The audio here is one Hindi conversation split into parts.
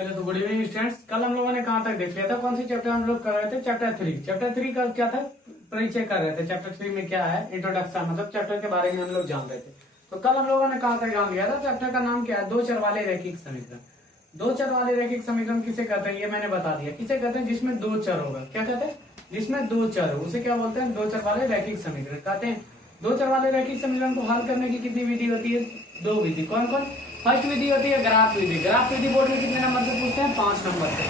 हेलो तो गुड इवनिंग स्टूडेंट्स। कल हम लोगों ने कहाँ तक देख लिया था, कौन सी चैप्टर हम लोग कर रहे थे? चैप्टर 3। चैप्टर 3 का क्या था? परिचय कर रहे थे। चैप्टर 3 में क्या है, इंट्रोडक्शन, मतलब चैप्टर के बारे में हम लोग जान रहे थे। तो कल हम लोगों ने कहाँ तक जान लिया था? चैप्टर का नाम क्या है? दो चर वाले रैखिक समीकरण। दो चर वाले रैखिक समीकरण किसे कहते हैं ये मैंने बता दिया। किसे कहते हैं? जिसमें दो चर होगा। क्या कहते हैं? जिसमें दो चर हो उसे क्या बोलते हैं? दो चर वाले रैखिक समीकरण कहते हैं। दो चर वाले रैखिक समीकरण को हल करने की कितनी विधि होती है? दो विधि। कौन कौन? फर्स्ट विधि होती है ग्राफ विधि। ग्राफ विधि बोर्ड में कितने नंबर से पूछते हैं? 5 नंबर से।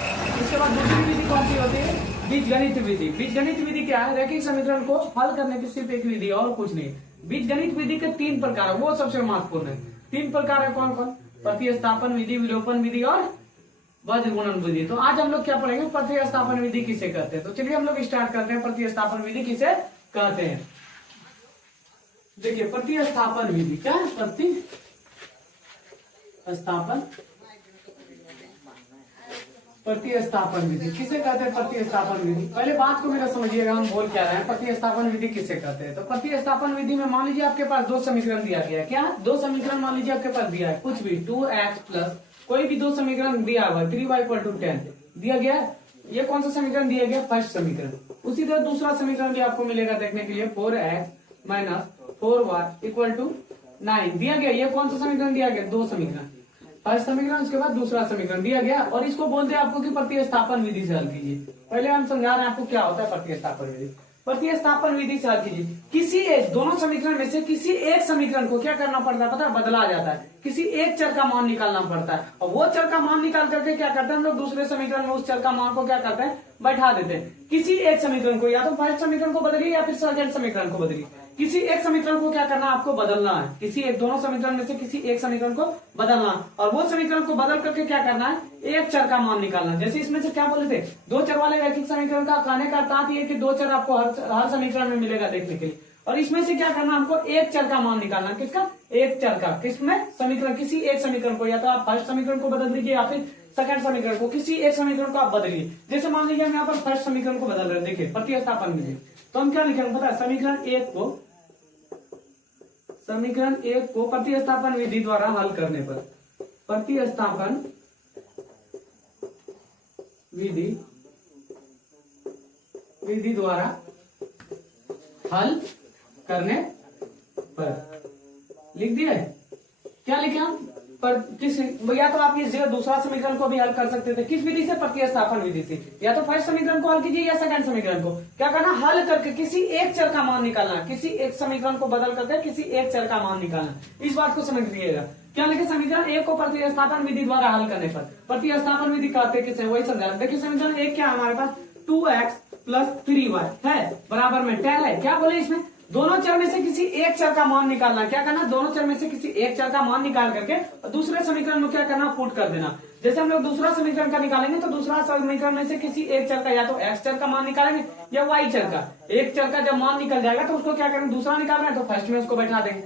उसके बाद दूसरी विधि कौन सी होती है? बीजगणित विधि। बीजगणित विधि क्या है? रैखिक समीकरण को हल करने की सिर्फ एक विधि और कुछ नहीं। बीजगणित विधि के 3 प्रकार है, वो सबसे महत्वपूर्ण है। 3 प्रकार है। कौन कौन? प्रतिस्थापन विधि, विलोपन विधि और वज्र गुणन विधि। तो आज हम लोग क्या पढ़ेंगे? प्रतिस्थापन विधि किसे कहते हैं। तो चलिए हम लोग स्टार्ट करते हैं। प्रतिस्थापन विधि किसे कहते हैं? देखिए प्रतिस्थापन विधि क्या है? प्रतिस्थापन विधि किसे कहते हैं? प्रतिस्थापन विधि, पहले बात को मेरा समझिएगा, हम बोल क्या रहे हैं। प्रतिस्थापन विधि किसे कहते हैं? तो प्रतिस्थापन विधि में मान लीजिए आपके पास दो समीकरण दिया गया है। क्या? दो समीकरण मान लीजिए आपके पास दिया है, कुछ भी 2x प्लस कोई भी दो समीकरण दिया हुआ है, 3y = 10 दिया गया है। ये कौन सा समीकरण दिया गया? फर्स्ट समीकरण। उसी तरह दूसरा समीकरण भी आपको मिलेगा देखने के लिए, 4x - 4y = 9 दिया गया। ये कौन सा समीकरण दिया गया? दो समीकरण, फर्स्ट समीकरण उसके बाद दूसरा समीकरण दिया गया। और इसको बोलते हैं आपको कि प्रतिस्थापन विधि से हल कीजिए। पहले हम समझा रहे हैं आपको क्या होता है प्रतिस्थापन विधि। प्रतिस्थापन विधि से हल कीजिए। किसी एक दोनों समीकरण में से किसी एक समीकरण को क्या करना पड़ता है? पता है? बदला जाता है। किसी एक चर का मान निकालना पड़ता है और वो चर का मान निकाल करके क्या करते हैं हम लोग? दूसरे समीकरण में उस चर का मान को क्या करते हैं? बैठा देते हैं। किसी एक समीकरण को या तो फर्स्ट समीकरण को बदलिए या फिर सेकंड समीकरण को बदलिए। किसी एक समीकरण को क्या करना है? आपको बदलना है। किसी एक दोनों समीकरण में से किसी एक समीकरण को बदलना और वो समीकरण को बदल करके क्या करना है? एक चर का मान निकालना। जैसे इसमें से क्या बोले थे? दो चर वाले रैखिक समीकरण का कहने का अर्थ ये कि दो चर आपको हर समीकरण में मिलेगा देखने के लिए। और इसमें से क्या करना? हमको एक चर का मान निकालना। किसका? एक चर का। किसमें? समीकरण, किसी एक समीकरण को, या तो आप फर्स्ट समीकरण को बदल दीजिए या फिर सेकंड समीकरण को। किसी एक समीकरण को आप बदलिए। जैसे मान लीजिए हम यहाँ पर फर्स्ट समीकरण को बदल रहे हैं, देखिए प्रतिस्थापन विधि। तो हम क्या लिखेंगे पता है? समीकरण एक को प्रतिस्थापन विधि द्वारा हल करने पर, प्रतिस्थापन विधि द्वारा हल करने पर लिख दिया है। क्या लिखे हम? पर किस, या तो आप इस जगह दूसरा समीकरण को भी हल कर सकते थे। किस विधि से? प्रतिस्थापन विधि से। या तो फर्स्ट समीकरण को हल कीजिए या सेकंड समीकरण को। क्या करना? हल करके किसी एक चर का मान निकालना। किसी एक समीकरण को बदल करके किसी एक चर का मान निकालना। इस बात को समझ लीजिएगा। क्या लिखे? समीकरण एक को प्रतिस्थापन विधि द्वारा हल करने पर। प्रतिस्थापन विधि कहते किसे? वही समझा। देखिए समीकरण एक क्या है हमारे पास? 2x + 3y है बराबर में 10 है। क्या बोले इसमें? दोनों चर में से किसी एक चर का मान निकालना। क्या करना? दोनों चर में से किसी एक चर का मान निकाल करके और दूसरे समीकरण में क्या करना? पुट कर देना। जैसे हम लोग दूसरा समीकरण का निकालेंगे तो दूसरा समीकरण में से किसी एक चर का, या तो x चर का मान निकालेंगे या y चर का। एक चर का जब मान निकल जाएगा तो उसको क्या करेंगे? दूसरा निकाल रहे हैं तो फर्स्ट में उसको बैठा देंगे।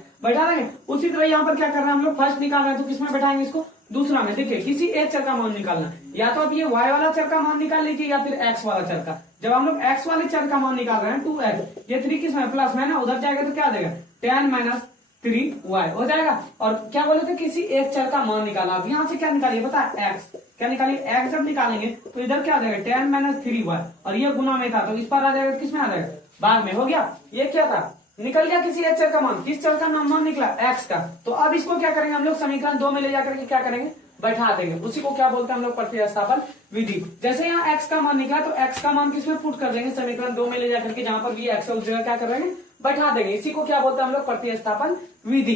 उसी तरह यहाँ पर क्या करना है? हम लोग फर्स्ट निकाल रहे हैं तो किसमें बैठाएंगे इसको? दूसरा में। देखिए किसी एक चर का मान निकालना, या तो आप ये y वाला चर का मान निकाल लीजिए या फिर x वाला चर का। जब हम लोग x वाले चर का मान निकाल रहे हैं 2x, ये 3 किसमें? प्लस में ना, उधर जाएगा तो क्या देगा? 10 - 3y हो जाएगा। और क्या बोले थे? किसी एक चर का मान निकालना। अब यहाँ से क्या निकालिए पता है? x। क्या निकालिए? x जब निकालेंगे तो इधर क्या आ जाएगा? 10 - 3y और ये गुना में था तो इस पर आ जाएगा, किसमें आ जाएगा? भाग में। हो गया। ये क्या था? निकल गया किसी एक चर का मान। किस चर का मान निकला? x का। तो अब इसको क्या करेंगे हम लोग? समीकरण 2 में ले जाकर के क्या करेंगे? बैठा देंगे। उसी को क्या बोलते हैं हम लोग? प्रतिस्थापन विधि। जैसे यहाँ x का मान निकला तो x का मान किसमें पुट कर देंगे? समीकरण 2 में ले जाकर के, जहां पर भी x है उस जगह क्या करेंगे? बैठा देंगे। इसी को क्या बोलते हैं हम लोग? प्रतिस्थापन विधि।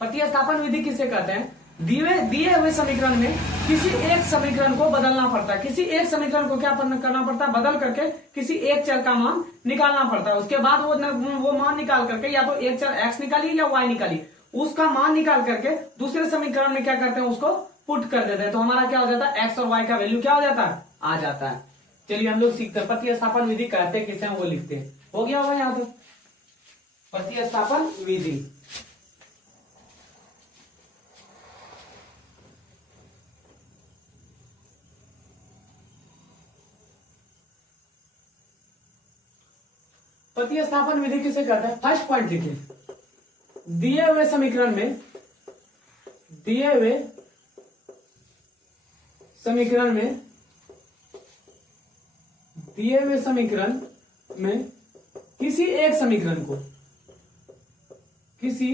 प्रतिस्थापन विधि किसे कहते हैं? दिए हुए समीकरण में किसी एक समीकरण को बदलना पड़ता है। किसी एक समीकरण को क्या करना पड़ता है? बदल करके किसी एक चर का मान निकालना पड़ता है। उसके बाद वो मान निकाल करके या तो एक चर x निकालिए या y निकालिए, उसका मान निकाल करके दूसरे समीकरण में क्या करते हैं? उसको पुट कर देते हैं। तो हमारा क्या हो जाता है? x और y का वैल्यू क्या हो जाता है? आ जाता है। चलिए हम लोग सीखते हैं प्रतिस्थापन विधि कहते किसे हैं वो लिखते हैं। हो गया होगा यहाँ पे प्रतिस्थापन विधि। प्रतिस्थापन विधि किसे कहते हैं? फर्स्ट पॉइंट लिखिए। दिए हुए समीकरण में, दिए हुए समीकरण में किसी एक समीकरण को, किसी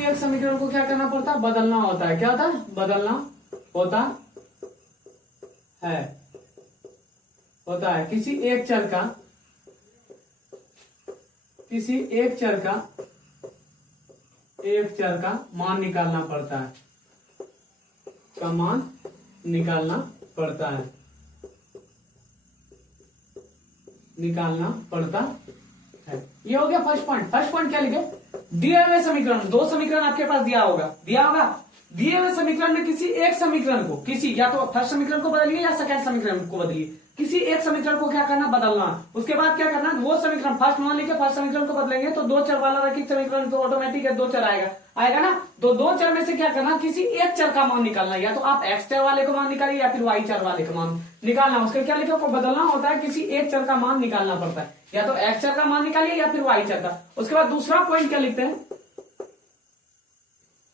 एक समीकरण को क्या करना पड़ता है? बदलना होता है। क्या होता है? बदलना होता है। किसी एक चर का मान निकालना पड़ता है, ये हो गया फर्स्ट पॉइंट। फर्स्ट पॉइंट क्या लिखे? दिए हुए समीकरण, दो समीकरण आपके पास दिया होगा। दिए हुए समीकरण में किसी एक समीकरण को, या तो फर्स्ट समीकरण को बदलिए या सेकंड समीकरण को बदलिए, किसी एक समीकरण को क्या करना? बदलना। उसके बाद क्या करना? वो समीकरण फर्स्ट मान लीजिए, फर्स्ट समीकरण को बदलेंगे तो दो चर वाला रखिए समीकरण, तो ऑटोमेटिक है दो चर आएगा ना। तो दो चर में से क्या करना? किसी एक चर का मान निकालना। या तो आप एक्स चर वाले को मान निकालिए या फिर वाई चर वाले का मान निकालना। उसके क्या लिखो? बदलना होता है, किसी एक चर का मान निकालना पड़ता है। या तो एक्स चर का मान निकालिए या फिर वाई चर का। उसके बाद दूसरा पॉइंट क्या लिखते हैं?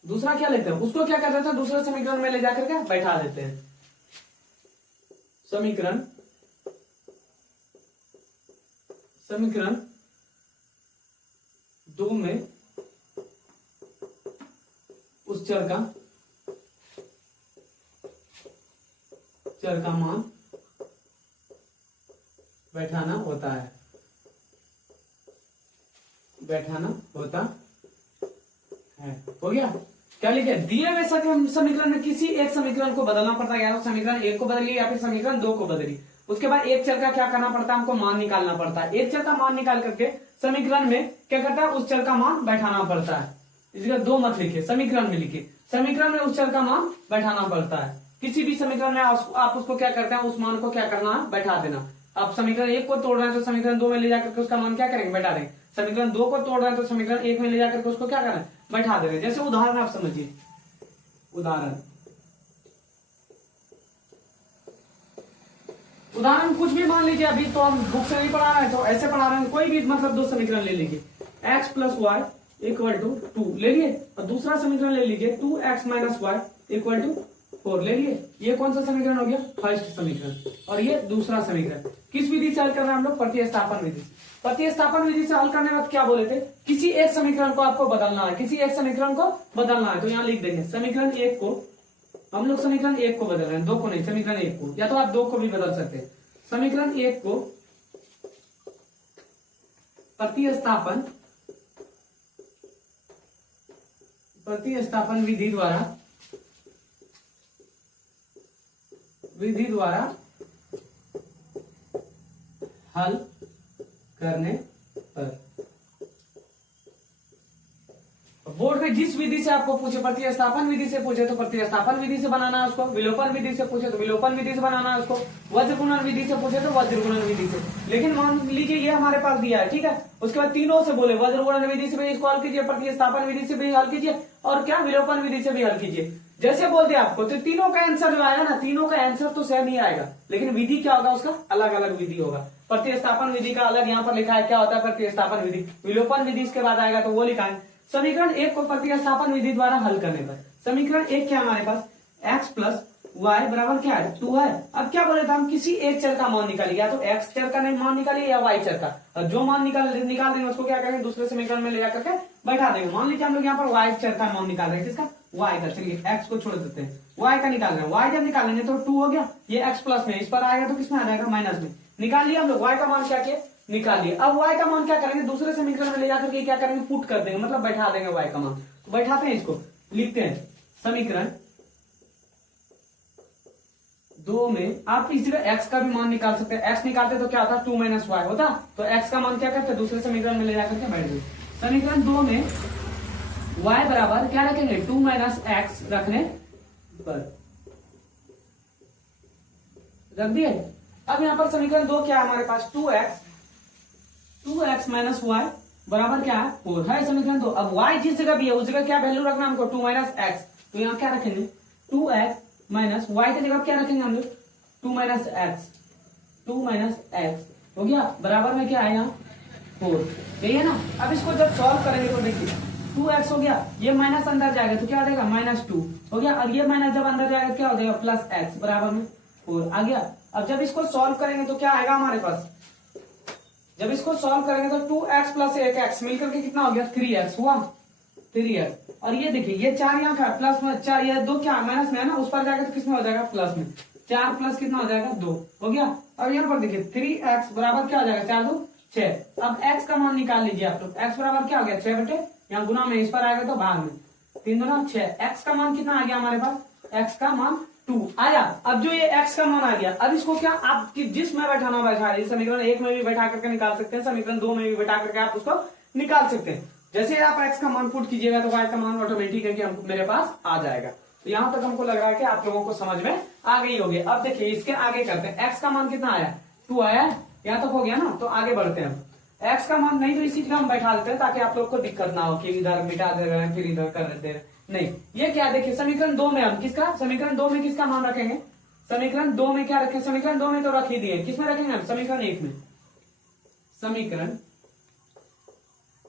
उसको क्या करते हैं? दूसरे समीकरण में ले जाकर के बैठा देते हैं। समीकरण 2 में उस चर का मान बैठाना होता है। हो गया? क्या लिखे? दिए हुए समीकरण में किसी एक समीकरण को बदलना पड़ता है। या तो समीकरण 1 को बदलिए या फिर समीकरण 2 को बदलिए। उसके बाद एक चर का क्या करना पड़ता है? हमको मान निकालना पड़ता है। एक चर का मान निकाल करके समीकरण में क्या करता है? उस चर का मान बैठाना पड़ता है। इसलिए 2 मत लिखिए, समीकरण में लिखिए। समीकरण में उस चर का मान बैठाना पड़ता है। किसी भी समीकरण में आप उसको क्या करते हैं? उस मान को क्या करना है? बैठा देना। आप समीकरण 1 को तोड़ रहे हैं तो समीकरण 2 में ले जाकर के उसका मान क्या करेंगे? बैठा देंगे। समीकरण 2 को तोड़ रहे हैं तो समीकरण 1 में ले जाकर के उसको क्या करना है? बैठा दे रहे हैं। जैसे उदाहरण आप समझिए, उदाहरण कुछ भी मान लीजिए। अभी तो हम बुक से नहीं पढ़ा रहे हैं, तो ऐसे पढ़ा रहे हैं। कोई भी मतलब दो समीकरण ले लीजिए। x plus Y equal to 2 ले लिए, और दूसरा समीकरण ले लीजिए 2x minus Y equal to 4 ले लिए। ये कौन सा समीकरण हो गया? फर्स्ट समीकरण। और ये दूसरा समीकरण। किस विधि से हल कर रहे हैं हम लोग? प्रतिस्थापन विधि। प्रतिस्थापन विधि से हल करने में क्या बोले थे? किसी एक समीकरण को आपको बदलना है, तो यहाँ लिख देंगे समीकरण 1 को, हम लोग समीकरण 1 को बदल रहे हैं, 2 को नहीं, समीकरण 1 को। या तो आप 2 को भी बदल सकते हैं। समीकरण 1 को प्रतिस्थापन विधि द्वारा हल करने पर, बोर्ड में जिस विधि से आपको पूछे, प्रतिस्थापन विधि से पूछे तो प्रतिस्थापन विधि से बनाना है उसको, विलोपन विधि से पूछे तो विलोपन विधि से बनाना है उसको, वज्रगुणन विधि से पूछे तो वज्रगुणन विधि से। लेकिन मान लीजिए ये हमारे पास दिया है, ठीक है। उसके बाद तीनों से बोले वज्रगुणन विधि से भी इसको हल कीजिए, प्रतिस्थापन विधि से भी हल कीजिए, और क्या विलोपन विधि से भी हल कीजिए। जैसे बोल दिया आपको तो तीनों का आंसर जो आएगा ना, तीनों का आंसर तो सेम ही आएगा, लेकिन विधि क्या होगा? उसका अलग अलग विधि होगा। प्रतिस्थापन विधि का अलग यहाँ पर लिखा है, क्या होता है प्रतिस्थापन विधि। विलोपन विधि इसके बाद आएगा तो वो लिखा है। समीकरण 1 को प्रतिस्थापन विधि द्वारा हल करने पर, समीकरण 1 क्या हमारे पास? x प्लस वाई बराबर क्या है? 2 है। अब क्या बोले थे हम? किसी एक चर का मान निकालिए, या तो x चर का मान निकालिए या y चर का, और जो मान निकाल देंगे उसको क्या करेंगे? दूसरे समीकरण में ले जाकर के बैठा देंगे। मान लीजिए हम लोग यहाँ पर y चर का मान निकाल रहे हैं, किसका? y का। चलिए x को छोड़ देते हैं, y का निकाल रहे हैं। y जब निकालेंगे तो 2 हो गया, ये x प्लस में, इस पर आएगा तो किसमें आ जाएगा? माइनस में। निकाल लिया हम लोग y का मान, क्या किया? निकाल लिया। अब y का मान क्या करेंगे? दूसरे समीकरण में ले जाकर के क्या करेंगे? पुट कर देंगे, मतलब बैठा देंगे y का मान। तो बैठाते हैं, इसको लिखते हैं समीकरण 2 में। आप इस जगह x का भी मान निकाल सकते हैं। x निकालते तो क्या होता? 2 माइनस वाई होता। तो x का मान क्या करते? दूसरे समीकरण में ले जाकर के बैठ गए। समीकरण 2 में y बराबर क्या रखेंगे? 2 माइनस एक्स रखने पर रख दिए। अब यहाँ पर समीकरण 2 क्या है हमारे पास? 2x माइनस वाई बराबर क्या है? 4 है समीकरण 2। अब y जिस जगह भी है उस जगह क्या वैल्यू रखना हमको? 2 माइनस एक्स। तो यहाँ क्या रखेंगे? 2x माइनस वाई की जगह क्या रखेंगे हम लोग? 2 माइनस एक्स। हो गया, बराबर में क्या है यहाँ 4, यही है ना। अब इसको जब सॉल्व करेंगे तो देखिए 2x हो गया, ये माइनस अंदर जाएगा तो क्या आ जाएगा -2 हो गया, और ये माइनस जब अंदर जाएगा क्या हो जाएगा +x बराबर में 4 आ गया। अब जब इसको सॉल्व करेंगे तो क्या आएगा हमारे पास, जब इसको सॉल्व करेंगे तो 2x + 1x मिलकर के कितना हो गया 3x हुआ, 3x। और ये देखिए ये 4 यहाँ का प्लस में 4, ये 2 क्या माइनस में है ना, उस पर जाएगा तो किसमें हो जाएगा प्लस में, 4 प्लस कितना हो जाएगा 2 हो गया। अब यहाँ पर देखिए 3x बराबर क्या हो जाएगा 4 2 6। अब x का मान निकाल लीजिए आप लोग, x बराबर क्या हो गया 6 बटे, यहाँ गुना में इस पर आएगा तो भाग में 3 दूना 6, x का मान कितना आ गया हमारे पास, x का मान 2 आया। अब जो ये x का मान आ गया, अब इसको क्या आप जिसमें बैठाना बैठा है, समीकरण 1 में भी बैठा करके निकाल सकते हैं, समीकरण 2 में भी बैठा करके आप उसको निकाल सकते हैं। जैसे आप x का मान पुट कीजिएगा तो y का मान ऑटोमेटिक है कि हमको मेरे पास आ जाएगा। तो यहाँ तक हमको लग रहा है कि आप लोगों को समझ में आ गई होगी। अब देखिए इसके आगे करते हैं, x का मान कितना आया 2 आया, यहाँ तक हो गया ना, तो आगे बढ़ते हैं। x का मान नहीं तो इसी जगह हम बैठा देते हैं ताकि आप लोग को दिक्कत ना हो कि इधर मिटा दे रहे हैं फिर इधर कर देते हैं, नहीं। ये क्या देखिए समीकरण 2 में हम किसका, समीकरण 2 में किसका मान रखेंगे, समीकरण 2 में क्या रखें, समीकरण 2 में तो रख ही दिए, किसमें रखेंगे हम समीकरण 1 में, समीकरण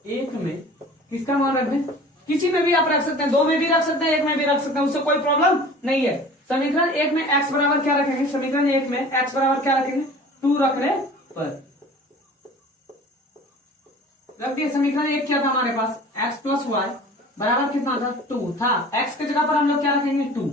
1 में किसका मान रख दें, किसी में भी आप रख सकते हैं, 2 में भी रख सकते हैं, 1 में भी रख सकते हैं, उससे कोई प्रॉब्लम नहीं है। समीकरण 1 में x बराबर क्या रखेंगे, समीकरण 1 में x बराबर क्या रखेंगे 2 रखने पर रख दिए। समीकरण 1 क्या था हमारे पास, x + y बराबर कितना था 2 था, x के जगह पर हम लोग क्या रखेंगे 2,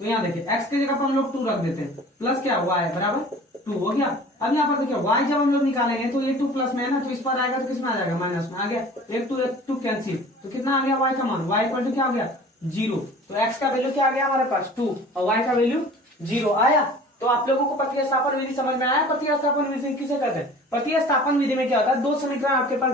तो यहाँ देखिए x के जगह पर हम लोग 2 रख देते हैं, प्लस क्या y बराबर 2 हो गया। अब यहाँ पर देखिए y जब हम लोग निकालेंगे तो ये 2 प्लस में है ना, तो इस पर आएगा तो किसमें आ जाएगा माइनस में आ गया, 1 2 कैंसिल, तो कितना आ गया y का मान, y इक्वल टू क्या हो गया 0, तो x का वैल्यू क्या आ गया हमारे पास 2 और y का वैल्यू 0 आया। तो आप लोगों को प्रतिस्थापन विधि समझ में आया, प्रतिस्थापन विधि किसे कहते हैं, प्रतिस्थापन विधि में क्या होता है, 2 समीकरण आपके पास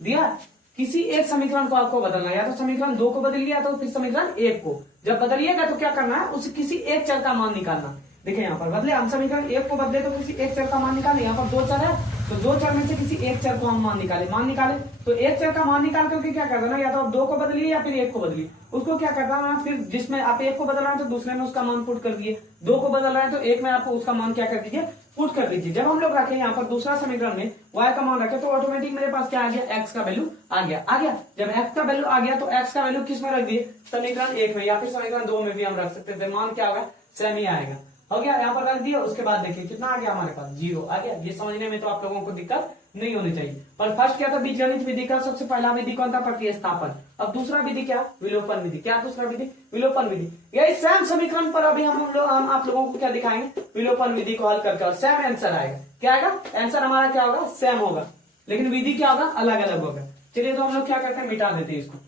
दिया किसी एक समीकरण को आपको बदलना है, या तो समीकरण 2 को बदल लिया तो फिर समीकरण 1 को, जब बदलिएगा तो क्या करना है, उसे किसी एक चर का मान निकालना। देखिए यहाँ पर बदले, हम समीकरण 1 को बदले तो किसी एक चर का मान निकाले, यहाँ पर 2 चर है तो 2 चर में से किसी एक चर को हम मान निकाले तो एक चर का मान निकाल करके क्या कर देना, या तो आप 2 को बदलिए या फिर 1 को बदलिए, उसको क्या करना है, फिर जिसमें आप 1 को बदल रहे हैं तो दूसरे में उसका मान पुट कर दिए, 2 को बदल रहे हैं तो 1 में आपको उसका मान क्या कर दीजिए पुट कर दीजिए। जब हम लोग रखें यहाँ पर दूसरा समीकरण में y का मान रखे तो ऑटोमेटिक मेरे पास क्या आ गया, x का वैल्यू आ गया। जब x का वैल्यू आ गया तो x का वैल्यू किस में रख दिए, समीकरण 1 में, या फिर समीकरण 2 में भी हम रख सकते थे, मान क्या होगा सेम ही आएगा, हो गया। यहाँ पर रख दिया, उसके बाद देखिए कितना आ गया हमारे पास 0 आ गया। ये समझने में तो आप लोगों को दिक्कत नहीं होनी चाहिए। पर फर्स्ट क्या था, बीजगणित विधि का सबसे पहला विधि कौन था, प्रतिस्थापन। अब दूसरा विधि क्या, विलोपन विधि। क्या दूसरा विधि, विलोपन विधि। यही सेम समीकरण पर अभी हम आप लोगों को क्या दिखाएंगे, विलोपन विधि को हल करके, और सेम आंसर आएगा। क्या आएगा आंसर हमारा, क्या होगा सेम होगा, लेकिन विधि क्या होगा अलग अलग होगा। चलिए तो हम लोग क्या करते हैं, मिटा देते हैं इसको।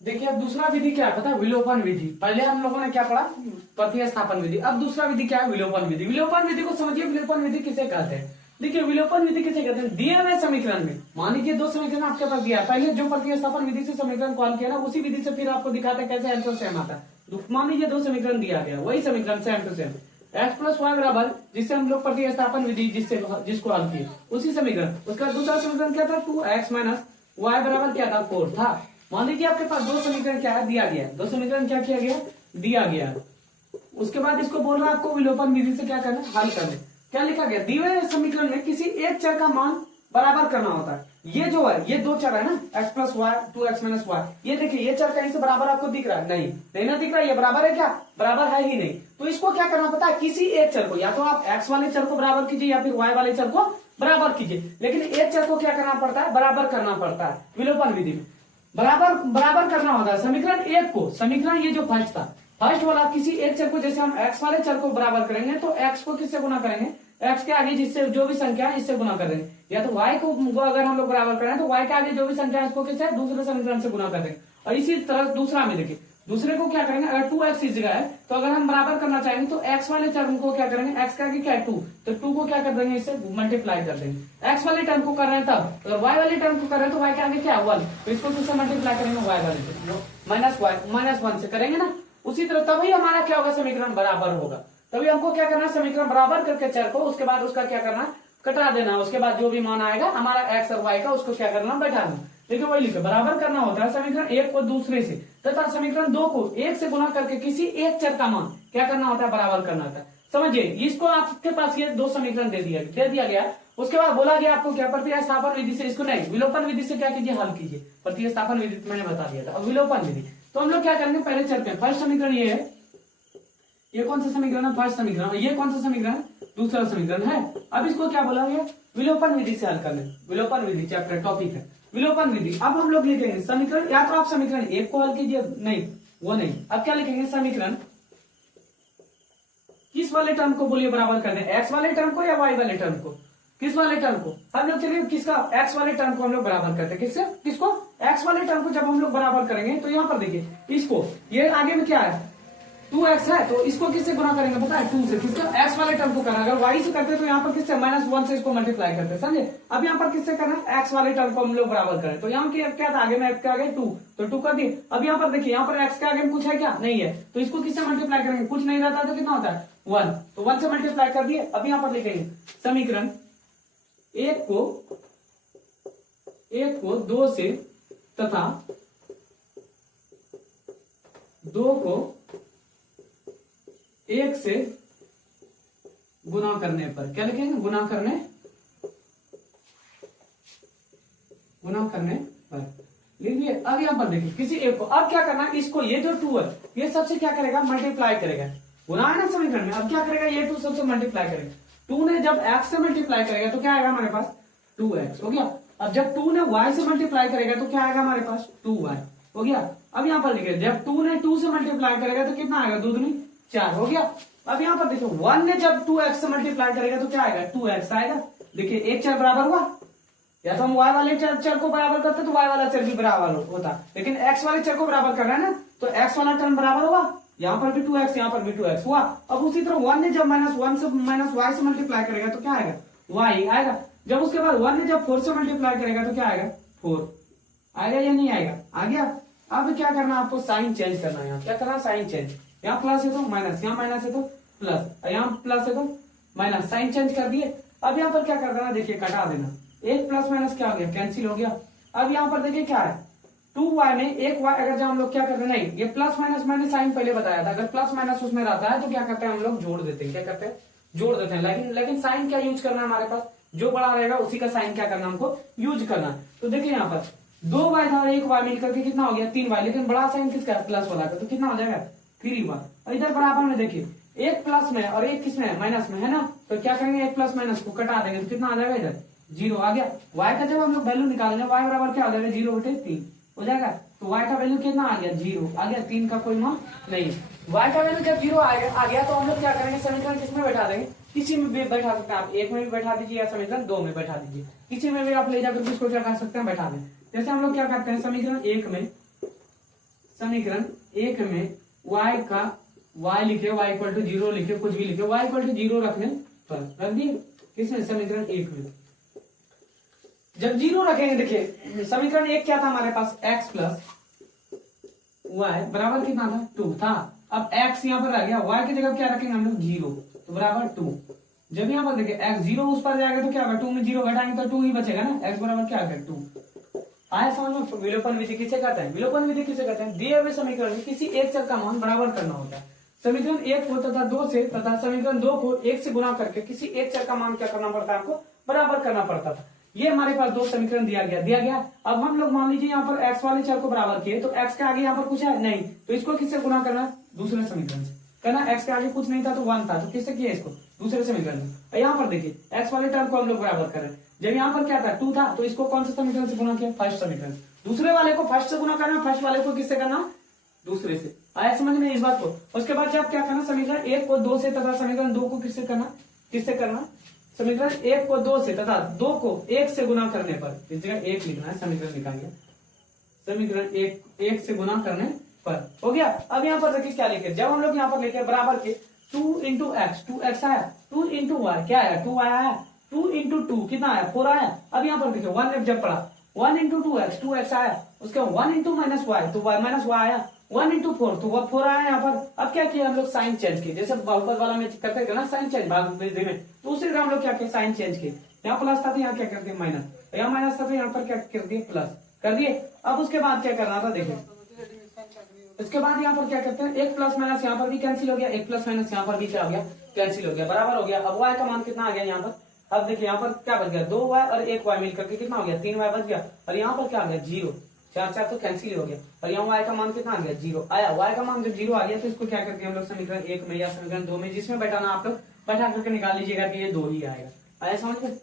देखिए अब दूसरा विधि क्या है पता है, विलोपन विधि। पहले हम लोगों ने क्या पढ़ा, प्रतिस्थापन विधि। अब दूसरा विधि क्या है, विलोपन विधि। विलोपन विधि को समझिए, विलोपन विधि किसे कहते हैं। देखिए विलोपन विधि किसे कहते हैं, दिए हुए समीकरण में मान लीजिए 2 समीकरण आपके पास दिया है, पहले जो प्रतिस्थापन विधि से समीकरण को हल किया ना, उसी विधि से फिर आपको दिखाते हैं कैसे आंसर सेम आता है। मान लीजिए 2 समीकरण दिया गया, वही समीकरण same to same, x + y बराबर, जिससे हम लोग प्रतिस्थापन विधि जिसको हल किए उसी समीकरण। उसका दूसरा समीकरण क्या था, 2x - y बराबर क्या था 4 था। मान लीजिए आपके पास 2 समीकरण क्या है दिया गया, 2 समीकरण क्या किया गया दिया गया। उसके बाद इसको बोल रहा है आपको विलोपन विधि से क्या करना, हल करना। क्या लिखा गया, दिए हुए समीकरण में किसी एक चर का मान बराबर करना होता है। ये जो है, ये 2 चर है ना, x + y 2x - y, ये देखिए ये चर कहीं से बराबर आपको दिख रहा है, नहीं ना दिख रहा है, ये बराबर है क्या, बराबर है ही नहीं। तो इसको क्या करना पता है, किसी एक चर को, या तो आप x वाले चर को बराबर कीजिए या फिर y वाले चर को बराबर कीजिए, लेकिन एक चर को क्या करना पड़ता है, बराबर करना पड़ता है। विलोपन विधि में बराबर करना होता है। समीकरण 1 को, समीकरण ये जो फर्स्ट था, फर्स्ट वाला किसी एक चर को, जैसे हम x वाले चर को बराबर करेंगे तो x को किससे गुना करेंगे, x के आगे जिससे जो भी संख्या है इससे गुना कर देंगे, या तो y को अगर हम लोग बराबर करें तो y के आगे जो भी संख्या है इसको किससे, दूसरे समीकरण से गुना कर देंगे। और इसी तरह दूसरा में देखिए, दूसरे को क्या करेंगे, अगर 2x इस जगह है तो अगर हम बराबर करना चाहेंगे तो x वाले टर्म को क्या करेंगे, x का आगे क्या है 2, तो 2 को क्या कर देंगे, इससे मल्टीप्लाई कर देंगे। x वाले टर्म को कर रहे हैं तब, अगर y वाले टर्म को कर रहे हैं तो y के आगे क्या है 1, तो इसको किससे मल्टीप्लाई करेंगे, y वाले से -1 से करेंगे ना। उसी तरह तभी हमारा क्या होगा, समीकरण बराबर होगा। तभी हमको क्या करना है, समीकरण बराबर करके चर को उसके बाद उसका क्या करना, कटा देना, उसके बाद जो भी मान आएगा हमारा एक्स और वाई का उसको क्या करना, बैठाना। देखिए वही लिखे, बराबर करना होता है समीकरण एक को दूसरे से तथा समीकरण दो को एक से गुना करके किसी एक चर का मान क्या करना होता है, बराबर करना होता है। समझिए, इसको आपके पास ये दो समीकरण दे दिया गया। उसके बाद बोला गया आपको क्या, प्रतिस्थापन विधि से, इसको नहीं विलोपन विधि से क्या कीजिए, हल कीजिए। प्रतिस्थापन विधि मैंने बता दिया था। अब विलोपन विधि तो हम लोग क्या करेंगे, पहले चलते हैं। फर्स्ट समीकरण ये है, ये कौन सा समीकरण है, फर्स्ट समीकरण। ये कौन सा समीकरण है, दूसरा समीकरण है। अब इसको क्या बोला गया, विलोपन विधि से हल करने। विलोपन विधि चैप्टर टॉपिक है विलोपन विधि। अब हम लोग लिखेंगे समीकरण, या तो आप समीकरण एक को हल कीजिए, नहीं वो नहीं, अब क्या लिखेंगे, समीकरण किस वाले टर्म को बोलिए बराबर कर दें, एक्स वाले टर्म को या वाई वाले टर्म को, किस वाले टर्म को, हम लोग चलिए किसका, एक्स वाले टर्म को हम लोग बराबर करते हैं। किससे, किसको, एक्स वाले टर्म को जब हम लोग बराबर करेंगे तो यहाँ पर देखिए इसको, ये आगे में क्या है 2x है, तो इसको किससे गुना करेंगे पता है, 2 से। किसका, एक्स वाले टर्म को करना। अगर y से करते तो यहाँ पर किससे, -1 से इसको मल्टीप्लाई करते हैं, समझे। अब यहाँ पर किससे करना है, एक्स वाले टर्म को हम लोग बराबर करें। तो यहाँ क्या था, आगे में x के आगे 2, तो 2 कर दिए। अब यहाँ पर देखिए, यहाँ पर x के आगे में कुछ है क्या, नहीं है, तो इसको किससे मल्टीप्लाई करेंगे, कुछ नहीं रहता तो कितना होता है 1, तो 1 से मल्टीप्लाई कर दिए। अब यहाँ पर लिखेंगे समीकरण एक को 2 से तथा 2 को 1 से गुना करने पर, क्या लिखेंगे, गुना करने पर लिखिए। अब यहां पर देखिए किसी एक को, अब क्या करना है, इसको ये जो 2 है ये सबसे क्या करेगा, मल्टीप्लाई करेगा। गुना है ना समीकरण में, अब क्या करेगा, ये 2 सबसे मल्टीप्लाई करेगा। 2 ने जब x से मल्टीप्लाई करेगा तो क्या आएगा हमारे पास, 2x हो गया। अब जब 2 ने y से मल्टीप्लाई करेगा तो क्या आएगा हमारे पास, 2y हो गया। अब यहाँ पर देखिए, जब 2 ने 2 से मल्टीप्लाई करेगा तो कितना आएगा, 2 दूनी 4 हो गया। अब यहाँ पर देखिए 1 ने जब 2x से मल्टीप्लाई करेगा तो क्या आएगा, 2x आएगा। देखिए एक चर बराबर हुआ, या तो हम y वाले चर को बराबर करते तो y वाला चर भी बराबर होता, लेकिन x वाले चर को बराबर कर रहे हैं ना, तो x वाला टर्म बराबर हुआ, यहाँ पर भी 2x, यहाँ पर भी 2x हुआ। अब उसी तरह 1 ने जब -1 से -y से मल्टीप्लाई करेगा तो क्या आएगा, y आएगा। जब उसके बाद 1 ने जब 4 से मल्टीप्लाई करेगा तो क्या आएगा, 4 आएगा या नहीं आएगा, आ गया। अब क्या करना, आपको साइन चेंज करना है। यहाँ क्या करना, साइन चेंज, यहाँ प्लस है तो माइनस, यहाँ माइनस है तो प्लस, यहाँ प्लस है तो माइनस, साइन चेंज कर दिए। अब यहाँ पर क्या कर देना, देखिए कटा देना, एक प्लस माइनस क्या हो गया, कैंसिल हो गया। अब यहाँ पर देखिए क्या है, 2y में एक y, अगर जब हम लोग क्या करते हैं, नहीं ये प्लस माइनस मैंने साइन पहले बताया था, अगर प्लस माइनस उसमें रहता है तो क्या करते हैं हम लोग, जोड़ देते हैं। क्या करते हैं, जोड़ देते हैं। लेकिन साइन क्या यूज करना है हमारे पास, जो बड़ा रहेगा उसी का साइन क्या करना हमको यूज करना। तो देखिए यहाँ पर 2y था और 1y मिलकर के कितना हो गया, 3y, लेकिन बड़ा साइन किसका, प्लस वाला का, तो कितना हो जाएगा 3y। और इधर बराबर में देखिए एक प्लस में और एक किसमें है, माइनस में है ना, तो क्या करेंगे, एक प्लस माइनस को कटा देंगे तो कितना आ जाएगा, इधर 0 आ गया। y का जब हम लोग वैल्यू निकालेंगे, y बराबर क्या हो जाएगा, 0/3 हो जाएगा। तो y का वैल्यू कितना आ गया, 0 आ गया, 3 का कोई मान नहीं। y का वैल्यू जब 0 आ गया तो हम लोग क्या करेंगे, समीकरण किसमें बैठा देंगे, किसी में भी बैठा सकते हैं आप, एक में भी बैठा दीजिए या समीकरण 2 में बैठा दीजिए, किसी में भी आप ले जाकर उसको क्या कर सकते हैं, बैठा दें। जैसे हम लोग क्या करते हैं, समीकरण एक में y का y लिखे, y इक्वल टू 0 लिखे, कुछ भी लिखे, y इक्वल टू 0 रखने पर रख दिए, किसमें, समीकरण एक में। जब 0 रखेंगे, देखिए समीकरण एक क्या था हमारे पास, x प्लस y बराबर कितना था, 2 था। अब x यहाँ पर आ गया, y की जगह क्या रखेंगे हम लोग, 0, तो बराबर 2। जब यहाँ पर देखिए x 0 उस पर जाएगा तो क्या होगा, 2 में 0 घटाएंगे तो 2 ही बचेगा ना, x बराबर क्या आ गया, 2। आया समझ में। विलोपन विधि किसे कहते हैं, विलोपन विधि किसे कहते हैं, दिए हुए समीकरण में किसी एक चर का मान बराबर करना होता है। समीकरण 1 को तथा 2 से तथा समीकरण 2 को 1 से गुना करके किसी एक चर का मान क्या करना पड़ता है, आपको बराबर करना पड़ता था। ये हमारे पास 2 समीकरण दिया गया। अब हम लोग मान लीजिए यहाँ पर x वाले चर को बराबर किए, तो x के आगे यहाँ पर कुछ है नहीं, तो इसको किससे गुना करना, दूसरे समीकरण से करना। x के आगे कुछ नहीं था तो 1 था, तो किससे किया, इसको दूसरे समीकरण में। यहाँ पर देखिए x वाले टर्म को हम लोग बराबर कर रहे हैं, जब यहाँ पर क्या था 2 था, तो इसको कौन से समीकरण से गुना किया, फर्स्ट समीकरण। दूसरे वाले को फर्स्ट से गुना करना, फर्स्ट वाले को किससे करना, दूसरे से। आया समझ में इस बात को। उसके बाद जब क्या करना, समीकरण 1 को 2 से तथा समीकरण 2 को किससे करना, समीकरण 1 को 2 से तथा 2 को 1 से गुना करने पर, इस जगह 1 लिखना है, समीकरण लिखेंगे, समीकरण 1 से गुना करने पर हो गया। अब यहाँ पर देखिए क्या लिखे, जब हम लोग यहाँ पर लिखे बराबर के 2 इंटू एक्स, 2x आया, 2 इंटू वाई क्या आया, 2y आया, 2 इंटू 2 कितना आया, 4 आया। अब यहाँ पर देखिए 1 ने जब पढ़ा, 1 इंटू 2x, 2x आया, उसके 1 इंटू माइनस वाई, तो y माइनस वाई आया, 1 इंटू 4, तो वो 4 आया यहाँ पर। अब क्या किया हम लोग, साइन चेंज किए, जैसे बहुपद वाला में करते थे ना साइन चेंज भाग में, तो उसी तरह हम लोग क्या किया, साइन चेंज किए। यहाँ प्लस था तो यहाँ क्या कर दिया माइनस, यहाँ माइनस था तो यहाँ पर क्या कर दिए प्लस कर दिए। अब उसके बाद क्या करना था देखिए, इसके बाद यहाँ पर क्या करते हैं, एक प्लस माइनस यहाँ पर भी कैंसिल हो गया, एक प्लस माइनस यहाँ पर भी क्या हो गया, कैंसिल हो गया, बराबर हो गया। अब y का मान कितना आ गया यहाँ पर, अब देखिए यहाँ पर क्या बच गया, 2y और 1y मिलकर के कितना हो गया, 3y बच गया। और यहाँ पर क्या आ गया, 0, 4 4 तो कैंसिल हो गया। और यहाँ y का मान कितना आ गया, 0 आया। y का मान जब 0 आ गया तो इसको क्या करते हैं हम लोग, समीकरण 1 में या समीकरण 2 में, जिसमें बैठाना आप लोग बैठा करके निकाल लीजिएगा कि ये 2 ही आएगा। आया समझ में।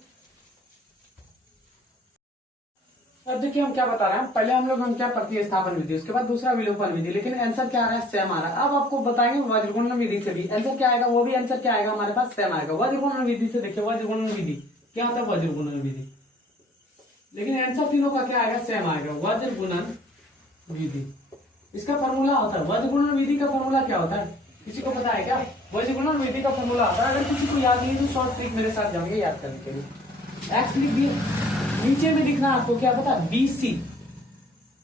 अब देखिए हम क्या बता रहे हैं, पहले हम क्या प्रतिस्थापन विधि, उसके बाद दूसरा विलोपन विधि, लेकिन आंसर क्या आ रहा है, सेम आ रहा है। अब आपको बताएंगे वज्रगुणन विधि से भी आंसर क्या आएगा, वो भी आंसर क्या आएगा हमारे पास, सेम आएगा। वज्रगुणन विधि से देखिए, वज्रगुणन विधि क्या होता है, वज्रगुणन विधि, लेकिन आंसर तीनों का क्या आएगा, सेम आएगा। वज्रगुणन विधि, इसका फॉर्मूला होता है, वज्रगुणन विधि का फॉर्मूला क्या होता है, किसी को पता है क्या? वज्रगुणन विधि का फॉर्मूला होता है, अगर किसी को याद नहीं तो शॉर्ट ट्रिक मेरे साथ जाएंगे याद करने के लिए। एक्स लिख दिए, नीचे में लिखना आपको क्या पता, बीसी,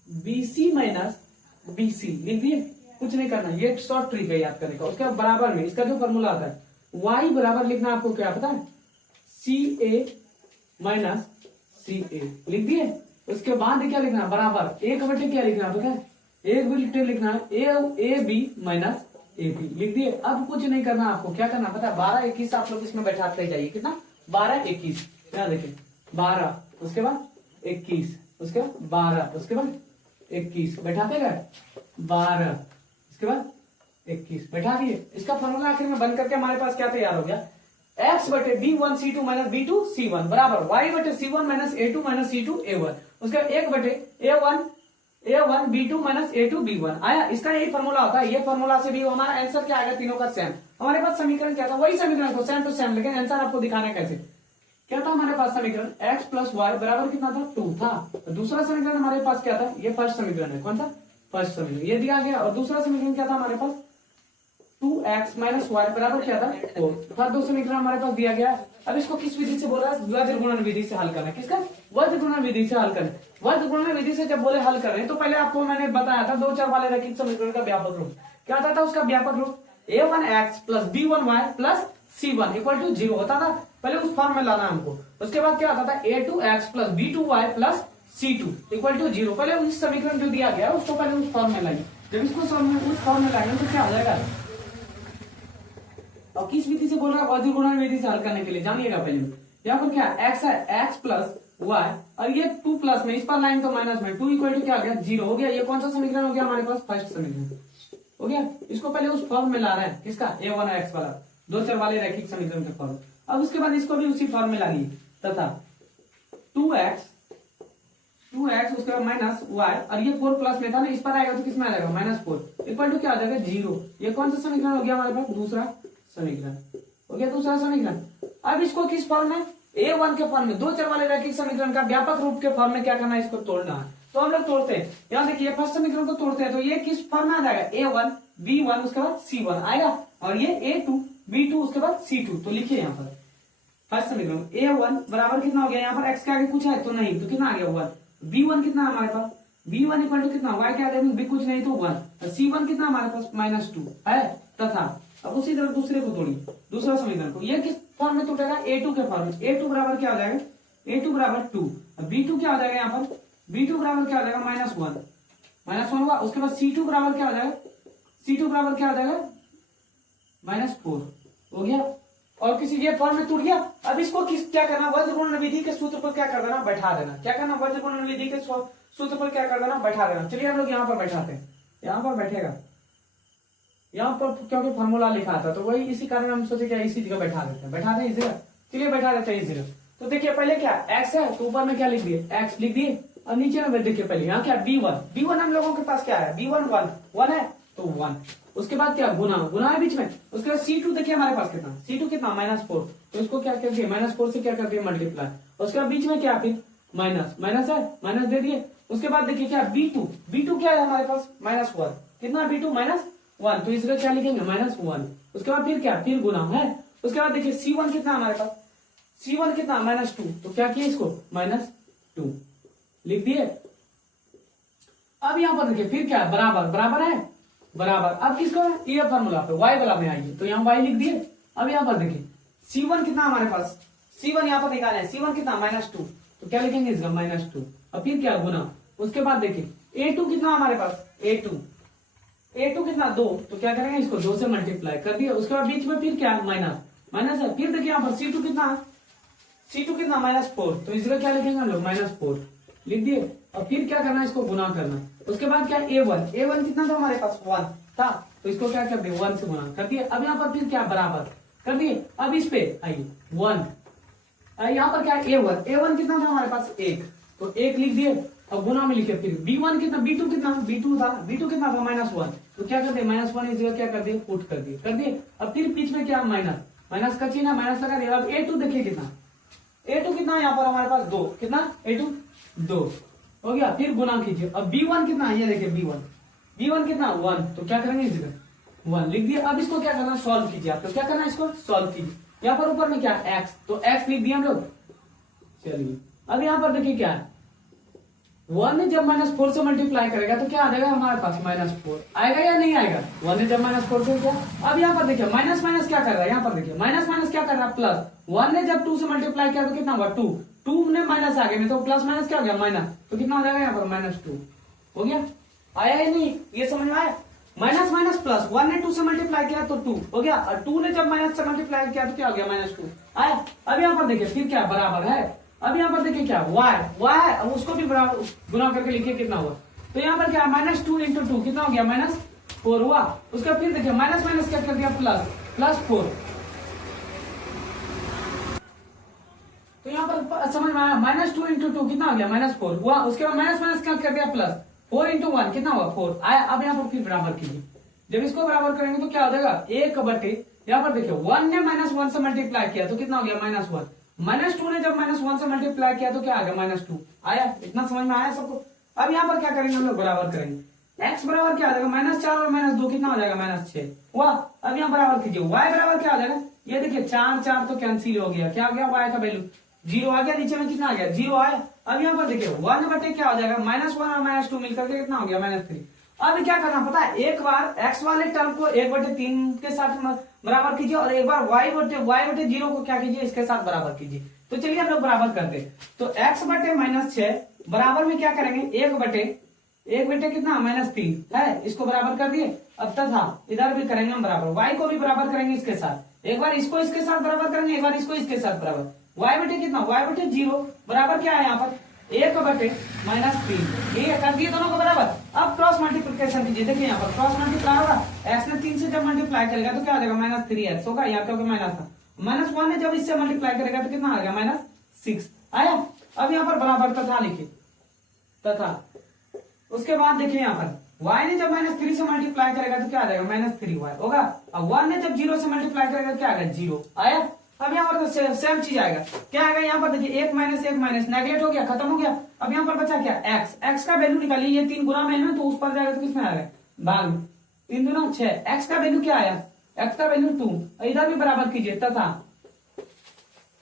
बीसी माइनस बीसी लिख दिए, कुछ नहीं करना, ये शॉर्ट ट्रिक है याद करने का। उसके बराबर में इसका जो फॉर्मूला आता है, y बराबर लिखना आपको क्या पता है, सी ए माइनस सी ए लिख दिए। उसके बाद क्या लिखना, बराबर एक बटे क्या लिखना पता है, एक बटे लिखना है A B minus A B लिख दिए। अब कुछ नहीं करना आपको, क्या करना पता है, 12 21 आप लोग इसमें बैठाते जाइए, कितना 12 21, क्या देखिए 12, उसके बाद 21, उसके बाद 12, उसके बाद 21 बैठाते गए, 12 उसके बाद 21 बैठा दिए। इसका फॉर्मूला आखिर में बन करके हमारे पास क्या तैयार हो गया, x बटे b1 c2 minus b2 c1 बराबर y बटे c1 minus a2 minus c2 a1, उसके बाद 1 बटे a1 b2 minus a2 b1 आया। इसका यही फॉर्मूला होता है, ये फॉर्मूला से भी हमारा आंसर क्या आएगा, तीनों का सेम। हमारे पास समीकरण क्या था, वही समीकरण को सेम टू सेम, लेकिन आंसर आपको दिखाना है कैसे। क्या था हमारे पास समीकरण, x प्लस वाई बराबर कितना था, 2 था। दूसरा समीकरण हमारे पास क्या था, ये फर्स्ट समीकरण है, कौन सा, फर्स्ट समीकरण, ये दिया गया। और दूसरा समीकरण क्या था हमारे पास, 2x माइनस वाई बराबर क्या था, 4 था। दो समीकरण हमारे पास दिया गया। अब इसको किस विधि से बोला, वज्रगुणन विधि से हल करना है। किसका, वज्रगुणन विधि से हल करना। वज्रगुणन विधि से जब बोले हल करें, तो पहले आपको मैंने बताया था 2 चर वाले रैखिक समीकरण का व्यापक रूप क्या होता था, उसका व्यापक रूप a1x plus b1y plus c1 equal to 0 होता था। पहले उस फॉर्म में लाना हमको। उसके बाद क्या होता था, a2x plus b2y plus c2 equal to 0। पहले उस समीकरण जो दिया गया उसको पहले उस फॉर्म में लाइए। जब इसको उस फॉर्म में लाएंगे तो क्या हो जाएगा। और किस विधि से बोल रहा है, वज्रगुणन विधि से हल करने के लिए जानिएगा। पहले यहाँ पर क्या x है, x प्लस y, और ये 2 प्लस में, इस पर लाइन तो माइनस में, 2 इक्वल टू क्या हो गया, 0 हो गया। ये कौन सा समीकरण हो गया हमारे पास, फर्स्ट समीकरण हो गया। इसको पहले उस फॉर्म में ला रहे हैं, किसका, a1x वाला 2 चर वाले रैखिक समीकरण का फॉर्म। अब उसके बाद इसको भी उसी फॉर्म में लाइए, तथा 2x उसके बाद माइनस y, और ये 4 प्लस में था ना, इस पर आएगा तो किसमें आ जाएगा, -4 इक्वल टू क्या आ जाएगा, 0। ये कौन सा समीकरण हो गया हमारे पास, दूसरा समीकरण हो गया, दूसरा समीकरण। अब इसको किस फॉर्म में, a1 के फॉर्म में, 2 चर वाले रैखिक समीकरण का व्यापक रूप के फॉर्म में क्या करना है, इसको तोड़ना है। तो हम लोग तोड़ते हैं, यहाँ देखिए फर्स्ट समीकरण को तोड़ते हैं, तो ये किस फॉर्म में आ जाएगा, a1 b1 उसके बाद c1 आएगा, और ये a2 b2 उसके बाद c2। तो लिखिए यहाँ पर फर्स्ट समीकरण a1 बराबर कितना हो गया, यहाँ पर x के आगे कुछ है तो नहीं, तो कितना आ गया 1। b1 कितना है हमारे पास, b1 इक्वल टू कितना, y के आगे भी कुछ नहीं तो 1, और c1 कितना हमारे पास -2 है, तथा अब उसी तरह दूसरे को तोड़िए, दूसरा समीकरण को। ये किस फॉर्म में टूटेगा, a2 के फॉर्म में। a2 बराबर क्या हो जाएगा, a2 बराबर 2, और b2 क्या हो जाएगा यहाँ पर, b2 बराबर क्या हो जाएगा, -1 हुआ। उसके बाद c2 बराबर क्या हो जाएगा, c2 बराबर क्या हो जाएगा, -4 हो गया। और किसी ये फॉर्म में टूट गया। अब इसको क्या करना, वज्रगुणन विधि के सूत्र पर क्या कर देना, बैठा देना। क्या करना, वज्रगुणन विधि के सूत्र पर क्या कर देना, बैठा देना। चलिए हम लोग यहाँ पर बैठाते हैं, यहाँ पर बैठेगा, यहाँ पर क्योंकि फॉर्मूला लिखा था तो वही, इसी कारण हम सोचे क्या इसी जगह बैठा देते हैं, बैठा दें इस जगह। चलिए बैठा देते हैं इस जगह। तो देखिए पहले क्या x है, तो ऊपर में क्या लिख दिए, x लिख दिए, और नीचे में देखिए पहले यहाँ क्या b1 हम लोगों के पास क्या है, b1 1 है तो 1। उसके बाद क्या, गुना है बीच में। उसके बाद c2 देखिए हमारे पास कितना, c2 कितना -4, तो इसको क्या कर दिए, -4 से क्या कर दिए, मल्टीप्लाई। उसके बाद बीच में क्या, फिर माइनस है, माइनस दे दिए। उसके बाद देखिए क्या, b2 क्या है हमारे पास, -1 कितना, b2 -1, तो इसका क्या लिखेंगे, -1। उसके बाद फिर क्या, फिर गुना है। उसके बाद देखिए c1 कितना हमारे पास, c1 कितना -2, तो क्या किया इसको, -2 लिख दिए। अब यहाँ पर देखिए फिर क्या बराबर बराबर है बराबर। अब किसको ये फॉर्मूला पे y वाला में आइए तो यहाँ y लिख दिए। अब यहाँ पर देखिए C1 कितना हमारे पास, C1 यहाँ पर निकाले C1 कितना -2, तो क्या लिखेंगे इसका -2। अब फिर क्या गुना, उसके बाद देखिए A2 कितना हमारे पास A2 कितना 2, तो क्या करेंगे इसको 2 से मल्टीप्लाई कर दिया। उसके बाद बीच में फिर क्या माइनस है। फिर देखिए यहाँ पर C2 कितना -4, तो इसका क्या लिखेंगे हम लोग -4 लिख दिए। और फिर क्या करना है इसको गुना करना। उसके बाद क्या A1 कितना था हमारे पास 1 था, तो इसको क्या कर दिए 1 से गुना कर दिए। अब यहाँ पर फिर क्या बराबर कर दिए। अब इस पे आइए 1, यहाँ पर क्या A1 कितना था हमारे पास 1, तो 1 लिख दिए। अब गुना में लिखे फिर B2 कितना B2 कितना था -1, तो क्या कर दिए -1 इस जगह क्या कर दिए पुट कर दिए। अब फिर बीच में क्या माइनस का चिन्ह माइनस लगा दिया। अब A2 देखिए कितना यहाँ पर हमारे पास 2, कितना A2 2 हो गया। फिर गुना कीजिए। अब B1 कितना, ये देखिए B1 कितना 1, तो क्या करेंगे इस जगह 1 लिख दिए। अब इसको क्या करना सॉल्व कीजिए आप, तो क्या करना है इसको सॉल्व कीजिए। यहाँ पर ऊपर में क्या x, तो x लिख दिया हम लोग। चलिए अब यहाँ पर देखिए क्या है 1 ने जब -4 से मल्टीप्लाई करेगा तो क्या आ जाएगा हमारे पास -4 आएगा या नहीं आएगा। 1 ने जब -4 से क्या, अब यहाँ पर देखिए माइनस क्या कर रहा है, यहाँ पर देखिए माइनस क्या कर रहा है प्लस। 1 ने जब 2 से मल्टीप्लाई किया तो कितना हुआ 2 ने माइनस आ गया नहीं तो प्लस माइनस क्या हो गया माइनस, तो कितना हो जाएगा यहाँ पर -2 हो गया। आया या नहीं, ये समझ में आया। माइनस प्लस 1 ने 2 से मल्टीप्लाई किया तो 2 हो गया, और 2 ने जब माइनस से मल्टीप्लाई किया तो क्या हो गया -2 आया। अब यहाँ पर देखिए फिर क्या बराबर है। अब यहाँ पर देखिए क्या y है, अब उसको भी बराबर गुना करके लिखिए कितना हुआ, तो यहाँ पर क्या -2 × 2 कितना हो गया -4 हुआ। उसका फिर देखिए माइनस क्या कर दिया +4, तो यहाँ पर समझ में आया। -2 × 2 कितना हो गया -4 हुआ। उसके बाद माइनस क्या कर दिया +4 × 1 कितना हुआ 4 आया। अब यहाँ पर फिर बराबर कीजिए। जब इसको बराबर करेंगे तो क्या हो जाएगा 1/, यहाँ पर देखिए 1 ने -1 से मल्टीप्लाई किया तो कितना हो गया -1, -2 ने जब -1 से मल्टीप्लाई किया तो क्या आ गया -2 आया। इतना समझ में आया सबको। अब यहाँ पर क्या करेंगे हम लोग बराबर करेंगे। x बराबर क्या आ जाएगा -4 और -2 कितना हो जाएगा -6 हुआ। अब यहाँ बराबर कीजिए y बराबर क्या आ जाएगा, ये देखिए 4 तो कैंसिल हो गया, क्या आ गया y का वैल्यू 0 आ गया, नीचे में कितना आ गया 0 आया। अब यहाँ पर देखिए 1/, क्या हो जाएगा -1 और -2 मिलकर के कितना हो गया -3। अब क्या करना पता है, एक बार x वाले टर्म को 1/3 के साथ बराबर कीजिए और एक बार y/0 को क्या कीजिए इसके साथ बराबर कीजिए। तो चलिए हम लोग बराबर करते हैं। तो x/-6 बराबर में क्या करेंगे 1/, कितना -3 है, इसको बराबर कर दिए। अब तथा इधर भी करेंगे हम बराबर, y को भी बराबर करेंगे इसके साथ। एक बार इसको इसके साथ बराबर करेंगे, एक बार इसको इसके साथ बराबर। y/, कितना y/0 बराबर क्या है यहाँ पर 1/-3, ये कर दिए दोनों को बराबर। अब क्रॉस मल्टीप्लिकेशन कीजिए। देखिए यहाँ पर क्रॉस मल्टीप्लाई होगा, x ने 3 से जब मल्टीप्लाई करेगा तो क्या आ जाएगा -3x होगा, यहाँ क्योंकि माइनस था। -1 ने जब इससे मल्टीप्लाई करेगा तो कितना आ गया -6 आया। अब यहाँ पर बराबर तथा लिखिए, तथा उसके बाद देखिए यहाँ पर y ने जब -3 से मल्टीप्लाई करेगा तो क्या आ जाएगा -3y होगा। अब 1 ने जब 0 से मल्टीप्लाई करेगा क्या आ गया 0 आया। अब यहाँ पर तो सेम चीज आएगा, क्या आएगा यहाँ पर देखिए 1 माइनस नेगलेक्ट हो गया, खत्म हो गया। अब यहाँ पर बचा क्या x का वैल्यू निकालिए, ये 3 गुना में है ना तो उस पर जाएगा तो किसमें आएगा भाग में, 3 दूना 6, x का वैल्यू क्या आया x का वैल्यू 2, इधर भी बराबर कीजिए तथा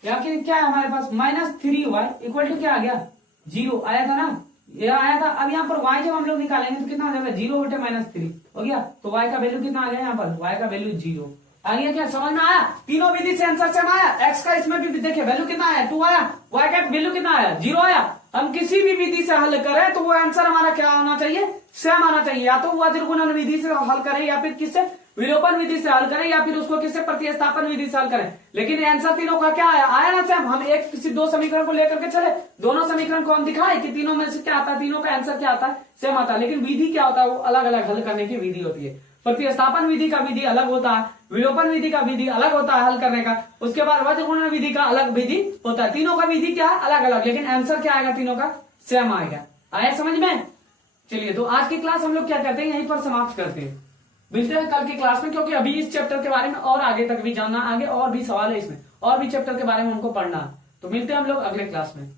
यहाँ क्या है हमारे पास -3y इक्वल टू क्या आ गया 0 आया था ना, ये आया था। अब यहाँ पर y जब हम लोग निकालेंगे तो कितना आ जाएगा 0/-3 हो गया। तो y का वैल्यू कितना आ गया यहाँ पर, y का वैल्यू 0 आ गया। क्या समझ में आया, तीनों विधि से आंसर सेम आया। x का इसमें भी देखिए वैल्यू कितना आया 2 आया, y का वैल्यू कितना आया 0 आया। हम किसी भी विधि से हल करें तो वो आंसर हमारा क्या होना चाहिए सेम आना चाहिए, या तो वज्र गुणन विधि से हल करें या फिर किससे विलोपन विधि से हल करें या फिर उसको किससे प्रतिस्थापन विधि से हल करें, लेकिन आंसर तीनों का क्या आया ना सेम। हम एक किसी 2 समीकरण को लेकर के चले, दोनों समीकरण को हम दिखाए कि तीनों में से क्या आता है, तीनों का आंसर क्या आता है सेम आता है, लेकिन विधि क्या होता है वो अलग अलग हल करने की विधि होती है। प्रतिस्थापन विधि का विधि अलग होता है, विलोपन विधि का विधि अलग होता है हल करने का, उसके बाद वज्र गुणन विधि का अलग विधि होता है। तीनों का विधि क्या है अलग अलग, लेकिन आंसर क्या आएगा तीनों का सेम आएगा। आया समझ में। चलिए तो आज की क्लास हम लोग क्या कहते हैं यहीं पर समाप्त करते हैं, मिलते हैं कल की क्लास में, क्योंकि अभी इस चैप्टर के बारे में और आगे तक भी जानना, आगे और भी सवाल है इसमें, और भी चैप्टर के बारे में हमको पढ़ना, तो मिलते हैं हम लोग अगले क्लास में।